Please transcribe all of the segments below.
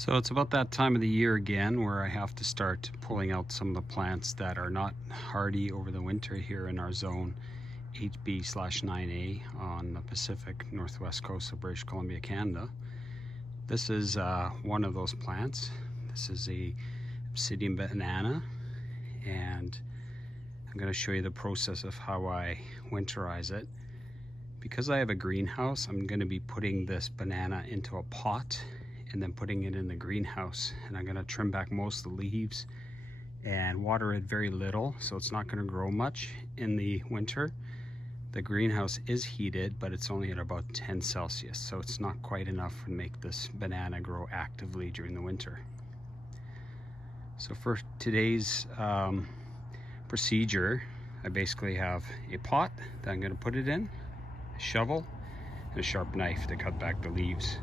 So it's about that time of the year again where I have to start pulling out some of the plants that are not hardy over the winter here in our zone 8B/9A on the Pacific Northwest coast of British Columbia, Canada. This is one of those plants. This is a Abyssinian banana, and I'm going to show you the process of how I winterize it. Because I have a greenhouse, I'm going to be putting this banana into a pot and then putting it in the greenhouse, and I'm going to trim back most of the leaves and water it very little, so it's not going to grow much in the winter. The greenhouse is heated, but it's only at about 10 Celsius, so it's not quite enough to make this banana grow actively during the winter. So for today's procedure, I basically have a pot that I'm going to put it in, a shovel, and a sharp knife to cut back the leaves.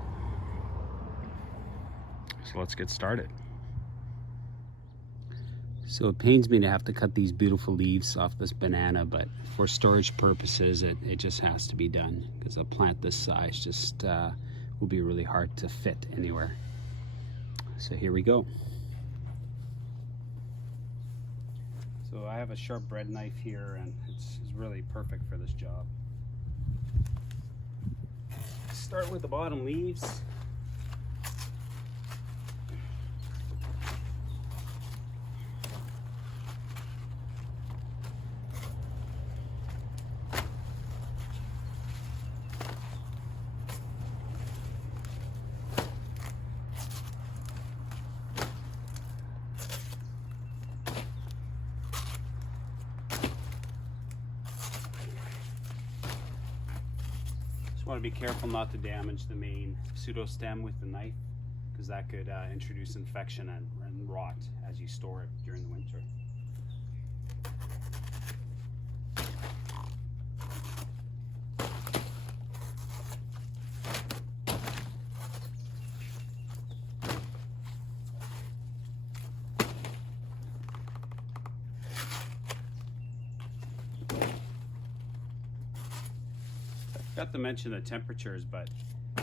So let's get started. So it pains me to have to cut these beautiful leaves off this banana, but for storage purposes it just has to be done, because a plant this size just will be really hard to fit anywhere. So here we go. So I have a sharp bread knife here, and it's really perfect for this job. Start with the bottom leaves. Want to be careful not to damage the main pseudostem with the knife, because that could introduce infection and rot as you store it during the winter. Forgot to mention the temperatures, but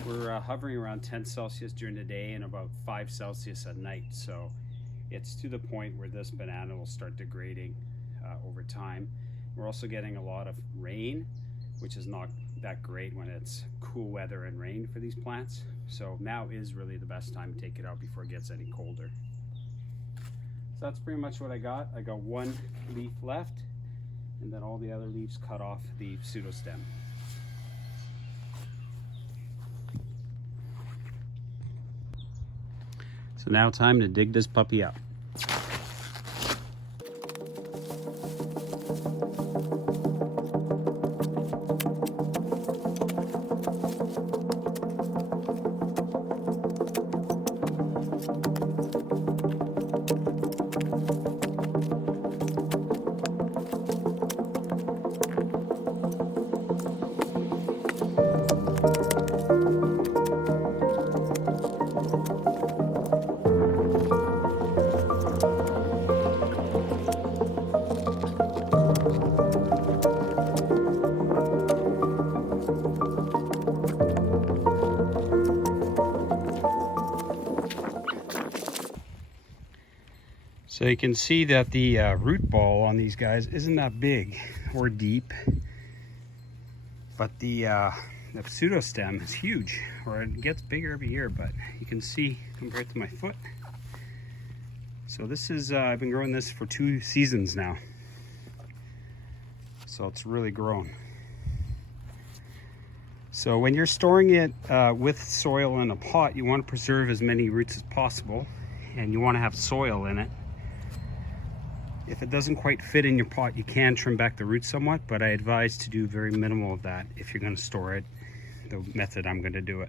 we're hovering around 10 Celsius during the day and about 5 Celsius at night. So it's to the point where this banana will start degrading over time. We're also getting a lot of rain, which is not that great when it's cool weather and rain for these plants. So now is really the best time to take it out before it gets any colder. So that's pretty much what I got. I got one leaf left, and then all the other leaves cut off the pseudostem. So now time to dig this puppy up. So you can see that the root ball on these guys isn't that big or deep, but the pseudostem is huge, or it gets bigger every year, but you can see compared to my foot. So this is, I've been growing this for 2 seasons now. So it's really grown. So when you're storing it with soil in a pot, you want to preserve as many roots as possible, and you want to have soil in it. If it doesn't quite fit in your pot, you can trim back the roots somewhat, but I advise to do very minimal of that if you're going to store it the method I'm going to do it.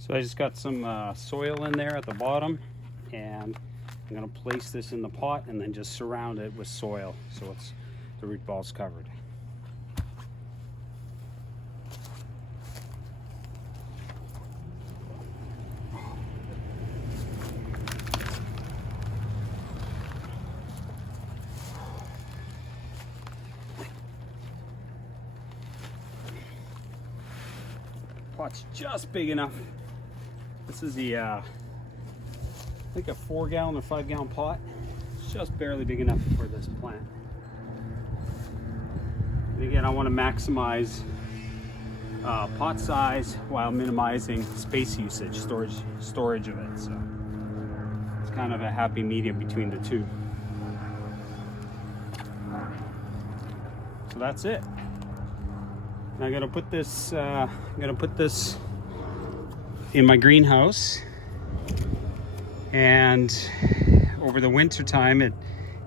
So I just got some soil in there at the bottom, and I'm going to place this in the pot and then just surround it with soil so the root ball's covered. pot's just big enough This is the, I think a 4-gallon or 5-gallon pot. It's just barely big enough for this plant. And again, I want to maximize pot size while minimizing space usage, storage of it. So it's kind of a happy medium between the two. So that's it. And I'm gonna put this. In my greenhouse, and over the winter time it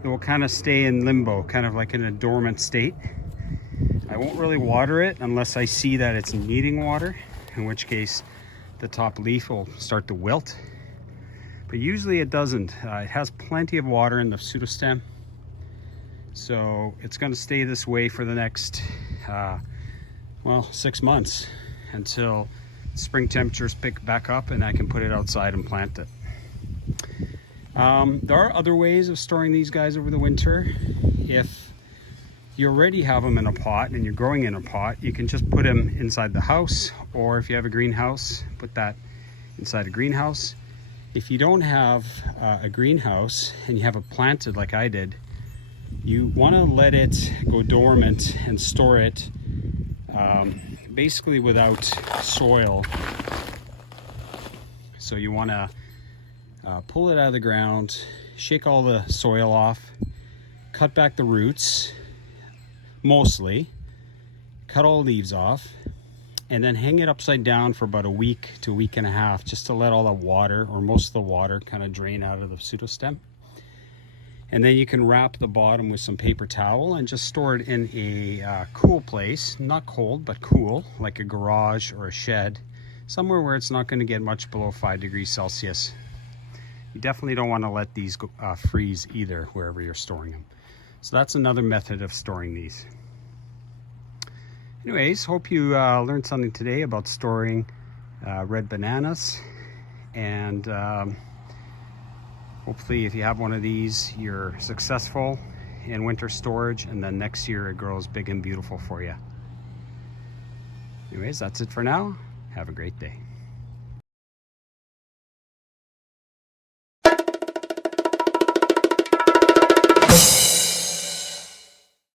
will kind of stay in limbo, kind of like in a dormant state. I won't really water it unless I see that it's needing water, in which case the top leaf will start to wilt, but usually it doesn't. It has plenty of water in the pseudostem, so it's going to stay this way for the next 6 months, until spring temperatures pick back up and I can put it outside and plant it. There are other ways of storing these guys over the winter. If you already have them in a pot and you're growing in a pot, you can just put them inside the house, or if you have a greenhouse, put that inside a greenhouse. If you don't have a greenhouse and you have it planted like I did, you want to let it go dormant and store it basically without soil. So you want to pull it out of the ground, shake all the soil off, cut back the roots mostly, cut all leaves off, and then hang it upside down for about a week to a week and a half, just to let all the water, or most of the water, kind of drain out of the pseudostem. And then you can wrap the bottom with some paper towel and just store it in a cool place, not cold, but cool, like a garage or a shed, somewhere where it's not going to get much below 5 degrees Celsius. You definitely don't want to let these freeze either, wherever you're storing them. So that's another method of storing these. Anyways, hope you learned something today about storing red bananas, and hopefully if you have one of these, you're successful in winter storage, and then next year it grows big and beautiful for you. Anyways, that's it for now. Have a great day.